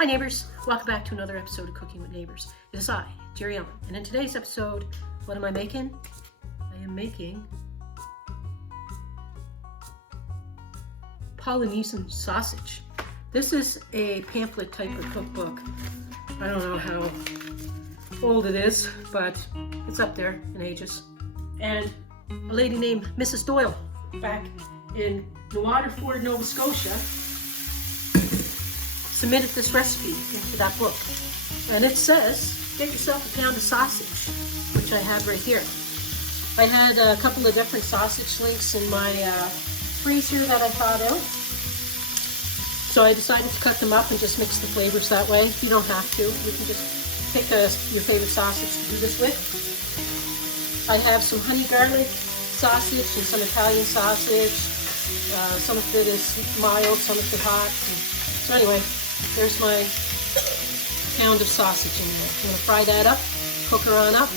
Hi neighbors, welcome back to another episode of Cooking with Neighbors. It is I, Jerry Ellen, and in today's episode, what am I making? I am making Polynesian sausage. This is a pamphlet type of cookbook. I don't know how old it is, but it's up there in ages. And a lady named Mrs. Doyle back in New Waterford, Nova Scotia, submitted this recipe into that book. And it says, get yourself a pound of sausage, which I have right here. I had a couple of different sausage links in my freezer that I thawed out. So I decided to cut them up and just mix the flavors that way. You don't have to. You can just pick your favorite sausage to do this with. I have some honey garlic sausage and some Italian sausage. Some of it is mild, some of it hot. So anyway, there's my pound of sausage in there. I'm going to fry that up, cook her on up.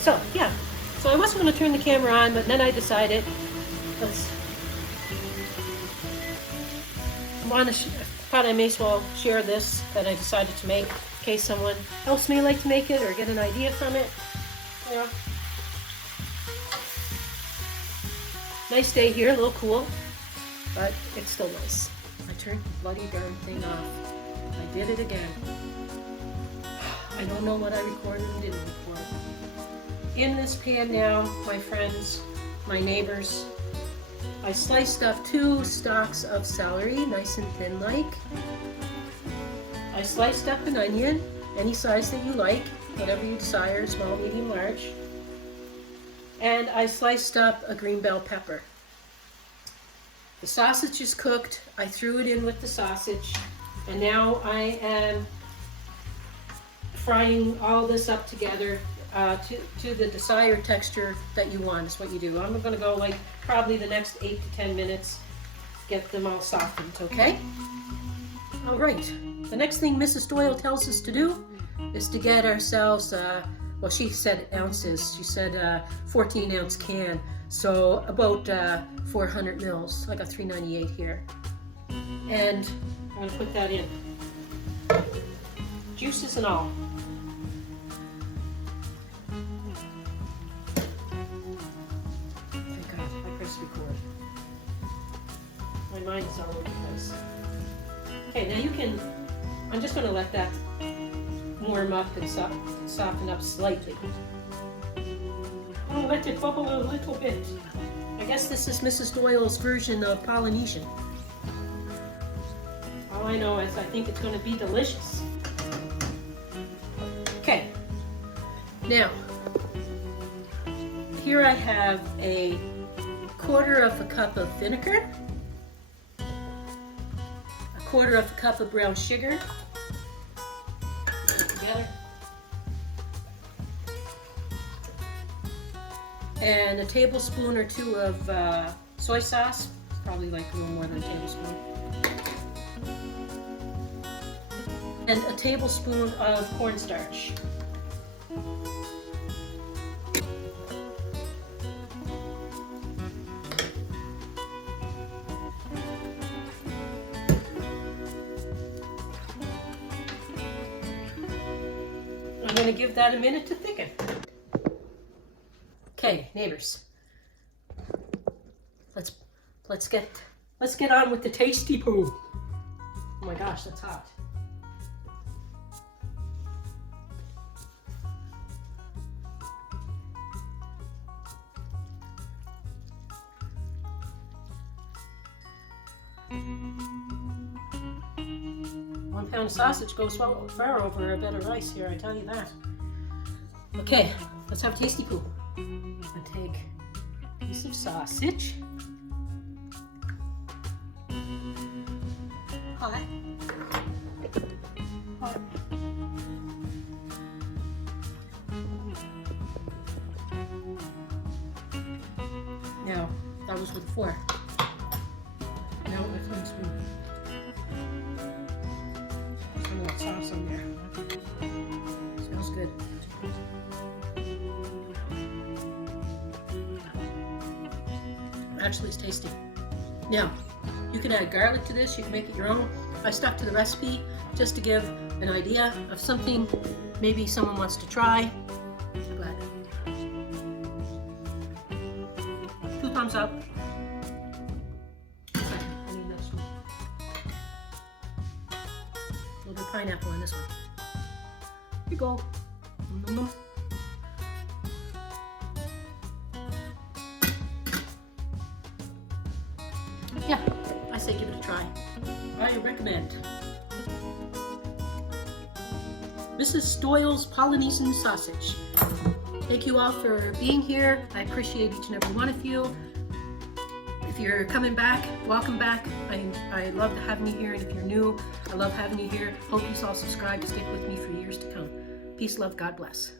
So, yeah. So I wasn't going to turn the camera on, but then I decided, thought I may as well share this that I decided to make in case someone else may like to make it or get an idea from it. You know. Nice day here, a little cool, but it's still nice. I turned the bloody darn thing off. I did it again. I don't know what I recorded and didn't record. In this pan now, my friends, my neighbors, I sliced up 2 stalks of celery, nice and thin like. I sliced up an onion, any size that you like, whatever you desire, small, medium, large. And I sliced up a green bell pepper. The sausage is cooked. I threw it in with the sausage, and now I am frying all this up together to the desired texture that you want is what you do. I'm going to go like probably the next 8 to 10 minutes, get them all softened, okay? All right, the next thing Mrs. Doyle tells us to do is to get ourselves, well, she said ounces, she said 14 ounce can, so about 400 mils, like a 398 here. And I'm going to put that in, juices and all. Thank God, I pressed record. My mind is all over the place. Okay, now you can, I'm just going to let that warm up and soften up slightly. I'll let it bubble a little bit. I guess this is Mrs. Doyle's version of Polynesian. All I know is I think it's going to be delicious. Okay, now here I have a 1/4 cup of vinegar, a 1/4 cup of brown sugar, put it together, and a tablespoon or 2 of soy sauce, probably like a little more than a tablespoon, and a tablespoon of cornstarch. I'm going to give that a minute to thicken. Okay, neighbors, let's get on with the tasty poo. Oh my gosh, that's hot. One pound of sausage goes far over a bed of rice here, I tell you that. Okay, let's have tasty poo. I take a piece of sausage. Hot. Hot. Now, that was with a fork. Now with one spoon. Some of that sauce on there. Smells good. Actually, it's tasty. Now, you can add garlic to this. You can make it your own. I stuck to the recipe. just to give an idea of something maybe someone wants to try. But 2 thumbs up. Okay, I need this one. A little bit of pineapple in this one. Here you go. Yeah, I say give it a try. I recommend. Mrs. Stoyle's Polynesian Sausage. Thank you all for being here. I appreciate each and every one of you. If you're coming back, welcome back. I love having you here, and if you're new, I love having you here. Hope you all subscribe to stick with me for years to come. Peace, love, God bless.